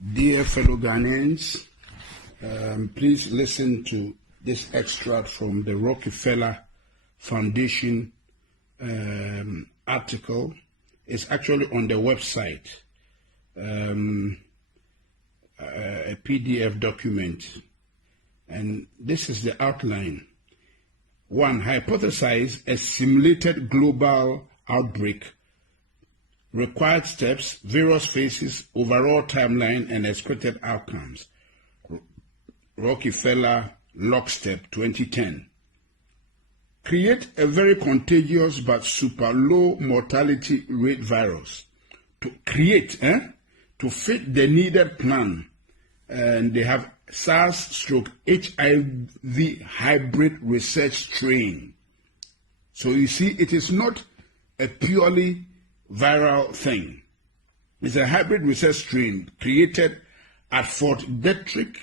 Dear fellow Ghanaians, please listen to this extract from the Rockefeller Foundation article. It's actually on the website, a PDF document, and this is the outline. 1. Hypothesize a simulated global outbreak. Required steps, various phases, overall timeline, and expected outcomes. Rockefeller Lockstep 2010. Create a very contagious but super low mortality rate virus. To fit the needed plan. And they have SARS/HIV hybrid research strain. So you see, it is not a purely viral thing. It's a hybrid research strain created at Fort Detrick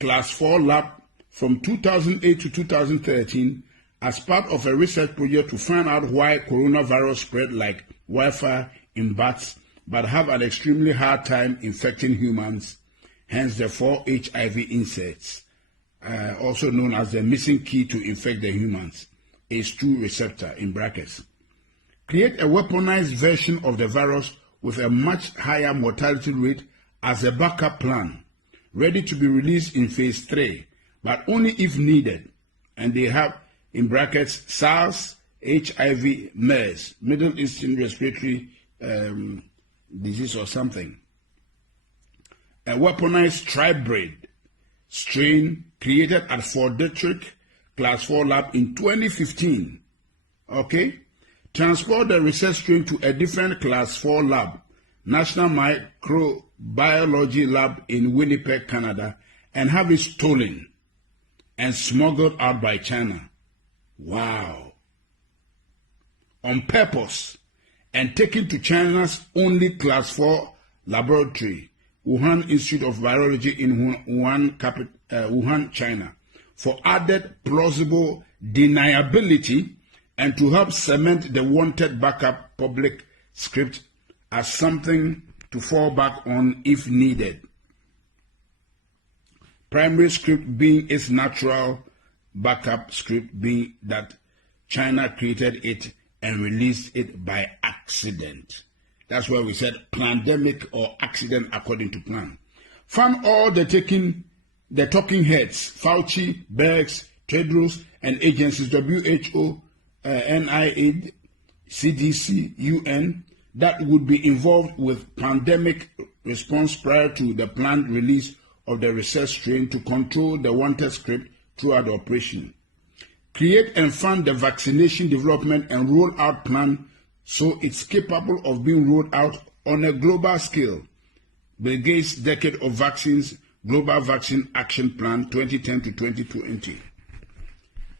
Class 4 lab from 2008 to 2013 as part of a research project to find out why coronavirus spread like wildfire in bats but have an extremely hard time infecting humans, hence the 4 HIV insects, also known as the missing key to infect the humans, ACE2 receptor in brackets. Create a weaponized version of the virus with a much higher mortality rate as a backup plan, ready to be released in phase 3, but only if needed. And they have, in brackets, SARS, HIV, MERS, Middle Eastern Respiratory Disease or something. A weaponized tribrid strain created at Fort Detrick Class 4 lab in 2015. Okay? Transport the research strain to a different Class 4 lab, National Microbiology Lab in Winnipeg, Canada, and have it stolen and smuggled out by China. Wow. On purpose, and taken to China's only Class 4 laboratory, Wuhan Institute of Virology in Wuhan, China, for added plausible deniability and to help cement the wanted backup public script as something to fall back on if needed. Primary script being its natural backup script being that China created it and released it by accident. That's why we said pandemic or accident according to plan. Found all the talking heads, Fauci, Bergs, Tedros, and agencies, WHO, NIH, CDC, UN, that would be involved with pandemic response prior to the planned release of the research strain to control the wanted script throughout the operation. Create and fund the vaccination development and rollout plan so it's capable of being rolled out on a global scale. Bill Gates' Decade of Vaccines, Global Vaccine Action Plan 2010 to 2020.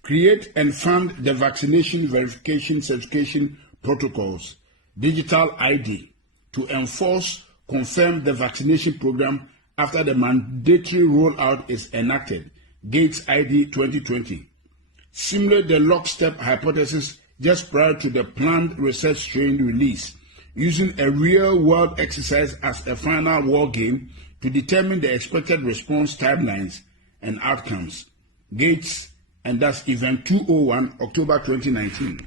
Create and fund the vaccination verification certification protocols, digital ID, to enforce, confirm the vaccination program after the mandatory rollout is enacted, Gates ID 2020. Simulate the lockstep hypothesis just prior to the planned research strain release, using a real-world exercise as a final war game to determine the expected response timelines and outcomes. Gates, and that's Event 201, October 2019.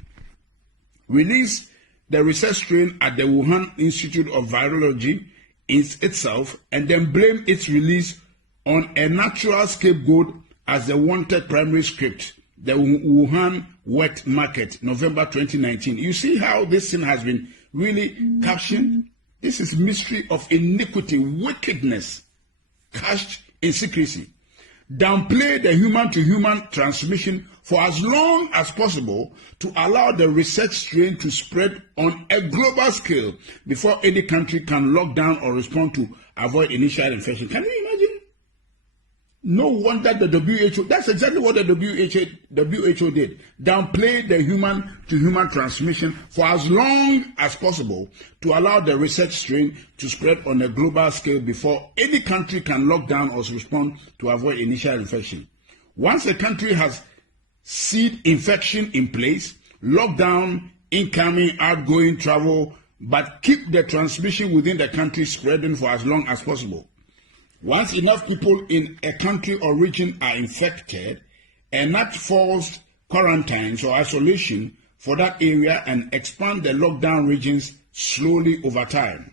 Release the research strain at the Wuhan Institute of Virology itself, and then blame its release on a natural scapegoat as the wanted primary script, the Wuhan wet market, November 2019. You see how this thing has been really captioned? This is mystery of iniquity, wickedness, cached in secrecy. Downplay the human-to-human transmission for as long as possible to allow the research strain to spread on a global scale before any country can lock down or respond to avoid initial infection. Can you imagine? No wonder the WHO, that's exactly what the WHO did. Downplay the human-to-human transmission for as long as possible to allow the research strain to spread on a global scale before any country can lock down or respond to avoid initial infection. Once a country has seed infection in place, lock down incoming, outgoing travel, but keep the transmission within the country spreading for as long as possible. Once enough people in a country or region are infected, enact forced quarantines or isolation for that area and expand the lockdown regions slowly over time.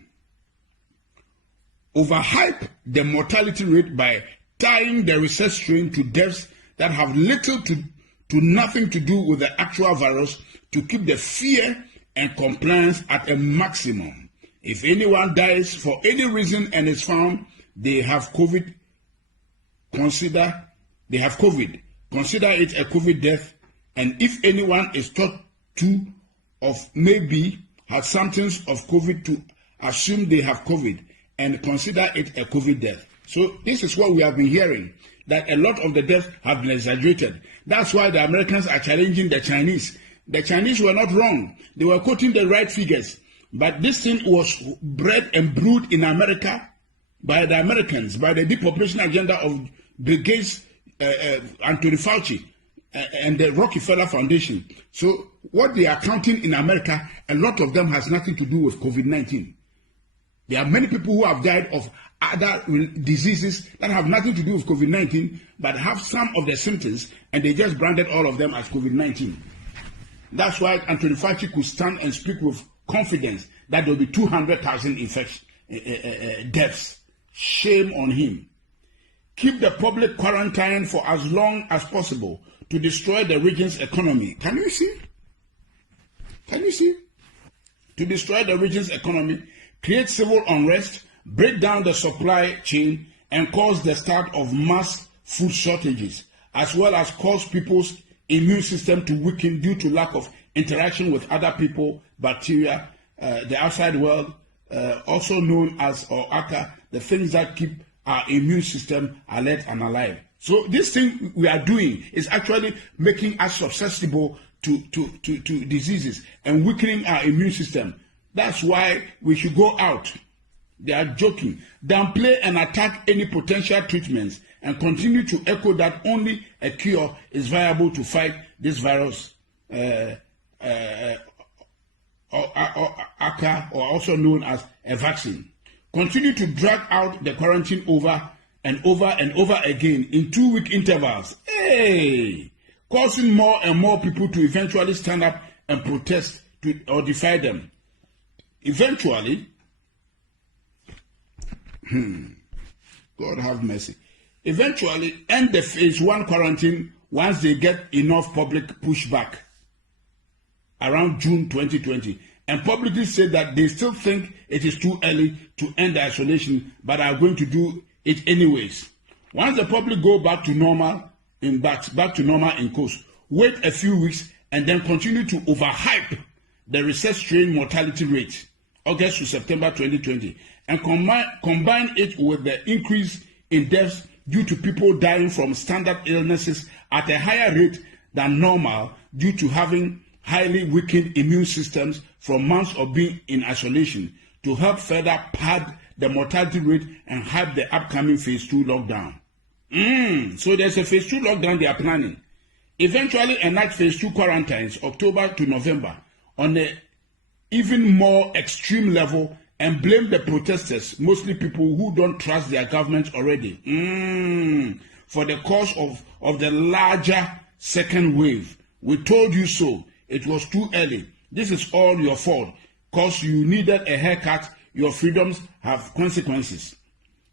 Overhype the mortality rate by tying the research strain to deaths that have little to nothing to do with the actual virus to keep the fear and compliance at a maximum. If anyone dies for any reason and is found they have COVID, consider it a COVID death, and if anyone is thought to of maybe has symptoms of COVID, to assume they have COVID and consider it a COVID death. So this is what we have been hearing, that a lot of the deaths have been exaggerated. That's why the Americans are challenging the Chinese. The Chinese were not wrong. They were quoting the right figures. But this thing was bred and brewed in America by the Americans, by the depopulation agenda of Bill Gates, Anthony Fauci, and the Rockefeller Foundation. So what they are counting in America, a lot of them has nothing to do with COVID-19. There are many people who have died of other diseases that have nothing to do with COVID-19, but have some of the symptoms, and they just branded all of them as COVID-19. That's why Anthony Fauci could stand and speak with confidence that there will be 200,000 deaths. Shame on him. Keep the public quarantine for as long as possible to destroy the region's economy. Can you see? Can you see? To destroy the region's economy, create civil unrest, break down the supply chain, and cause the start of mass food shortages, as well as cause people's immune system to weaken due to lack of interaction with other people, bacteria, the outside world, also known as, or aka, the things that keep our immune system alert and alive. So this thing we are doing is actually making us susceptible to diseases and weakening our immune system. That's why we should go out. They are joking. Downplay and attack any potential treatments and continue to echo that only a cure is viable to fight this virus, or also known as a vaccine. Continue to drag out the quarantine over and over and over again in 2-week intervals. Hey! Causing more and more people to eventually stand up and protest or defy them. Eventually, God have mercy. Eventually, end the phase 1 quarantine once they get enough public pushback around June 2020. And publicly say that they still think it is too early to end the isolation, but are going to do it anyways. Once the public go back to normal in course, wait a few weeks and then continue to overhype the research strain mortality rate, August to September 2020, and combine it with the increase in deaths due to people dying from standard illnesses at a higher rate than normal due to having highly weakened immune systems from months of being in isolation, to help further pad the mortality rate and hype the upcoming phase 2 lockdown. So there's a phase 2 lockdown they are planning. Eventually enact phase 2 quarantines October to November on an even more extreme level and blame the protesters, mostly people who don't trust their government already, for the cause of the larger second wave. We told you so. It was too early. This is all your fault. Because you needed a haircut, your freedoms have consequences.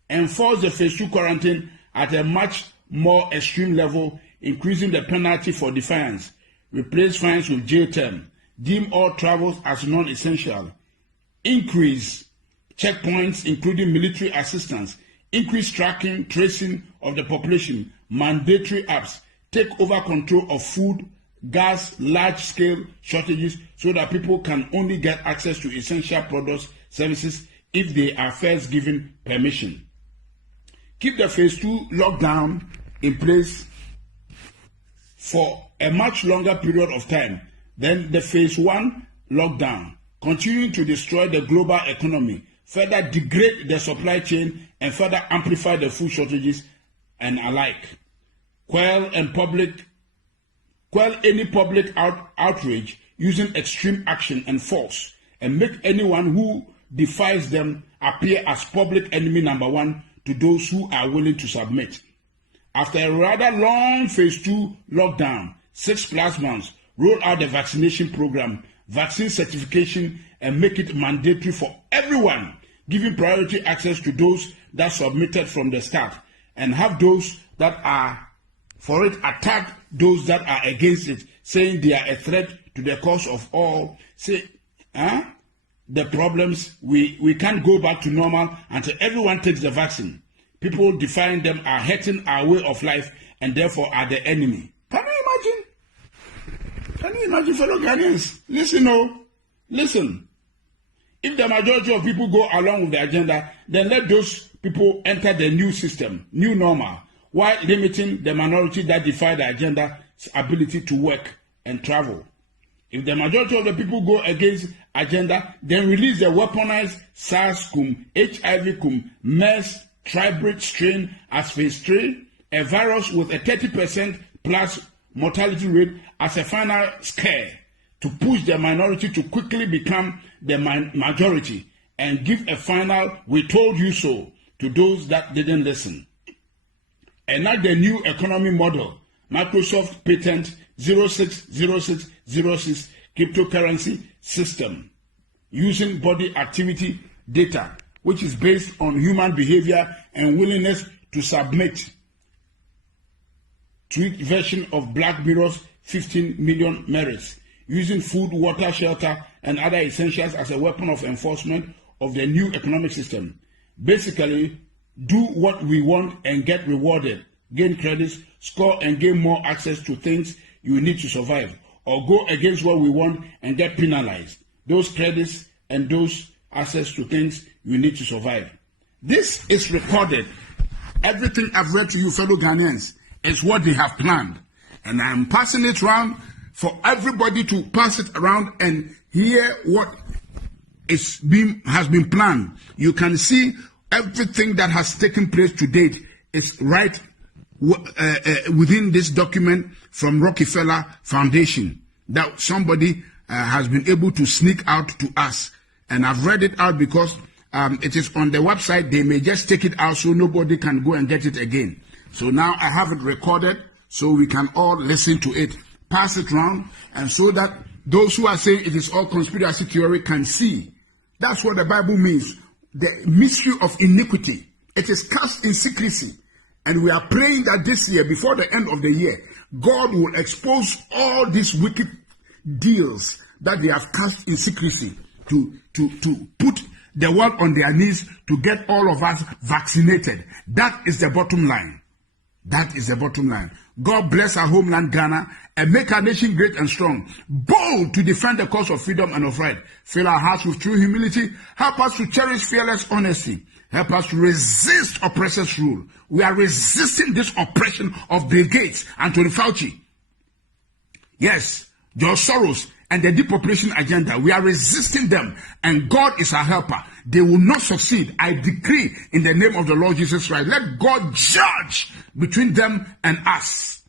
Enforce the phase 2 quarantine at a much more extreme level, increasing the penalty for defiance. Replace fines with jail term. Deem all travels as non-essential. Increase checkpoints, including military assistance. Increase tracking, tracing of the population. Mandatory apps. Take over control of food, gas, large-scale shortages so that people can only get access to essential products, services, if they are first given permission. Keep the phase 2 lockdown in place for a much longer period of time than the phase 1 lockdown, continuing to destroy the global economy, further degrade the supply chain, and further amplify the food shortages and alike. Quell any public outrage using extreme action and force, and make anyone who defies them appear as public enemy number 1 to those who are willing to submit. After a rather long phase 2 lockdown, 6+ months, roll out the vaccination program, vaccine certification, and make it mandatory for everyone, giving priority access to those that submitted from the start, and have those that are for it attack those that are against it, saying they are a threat to the cause of all. Say, the problems, we can't go back to normal until everyone takes the vaccine. People defying them are hurting our way of life and therefore are the enemy. Can you imagine? Can you imagine, fellow Ghanaians? Listen. If the majority of people go along with the agenda, then let those people enter the new system, new normal, while limiting the minority that defy the agenda's ability to work and travel. If the majority of the people go against agenda, then release the weaponized SARS-CoV, HIV-CoV, MERS, tribrid strain as phase 3, a virus with a 30% plus mortality rate as a final scare to push the minority to quickly become the majority and give a final "we told you so" to those that didn't listen. Enact the new economy model, Microsoft patent 060606 cryptocurrency system, using body activity data, which is based on human behavior and willingness to submit. Tweaked version of Black Mirror's 15 million merits, using food, water, shelter, and other essentials as a weapon of enforcement of the new economic system. Basically, do what we want and get rewarded, gain credits, score and gain more access to things you need to survive, or go against what we want and get penalized. Those credits and those access to things you need to survive. This is recorded. Everything I've read to you, fellow Ghanaians, is what they have planned. And I'm passing it around for everybody to pass it around and hear what has been planned. You can see everything that has taken place to date is right within this document from Rockefeller Foundation that somebody has been able to sneak out to us. And I've read it out because it is on the website. They may just take it out so nobody can go and get it again. So now I have it recorded so we can all listen to it, pass it around, and so that those who are saying it is all conspiracy theory can see. That's what the Bible means. The mystery of iniquity. It is cast in secrecy. And we are praying that this year, before the end of the year, God will expose all these wicked deals that they have cast in secrecy to put the world on their knees to get all of us vaccinated. That is the bottom line. That is the bottom line. God bless our homeland Ghana and make our nation great and strong, bold to defend the cause of freedom and of right. Fill our hearts with true humility. Help us to cherish fearless honesty. Help us to resist oppressors' rule. We are resisting this oppression of Bill Gates, Anthony Fauci. Yes, George Soros and the depopulation agenda. We are resisting them, and God is our helper. They will not succeed. I decree in the name of the Lord Jesus Christ, let God judge between them and us.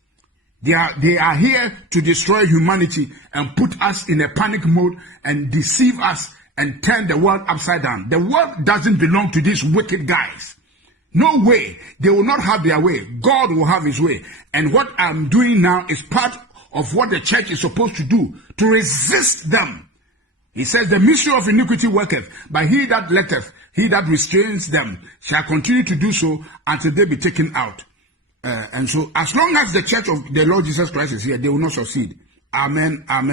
They are here to destroy humanity and put us in a panic mode and deceive us and turn the world upside down. The world doesn't belong to these wicked guys. No way. They will not have their way. God will have his way. And what I'm doing now is part of what the church is supposed to do, to resist them. He says, the mystery of iniquity worketh, but he that letteth, he that restrains them, shall continue to do so until they be taken out. And so, as long as the church of the Lord Jesus Christ is here, they will not succeed. Amen. Amen.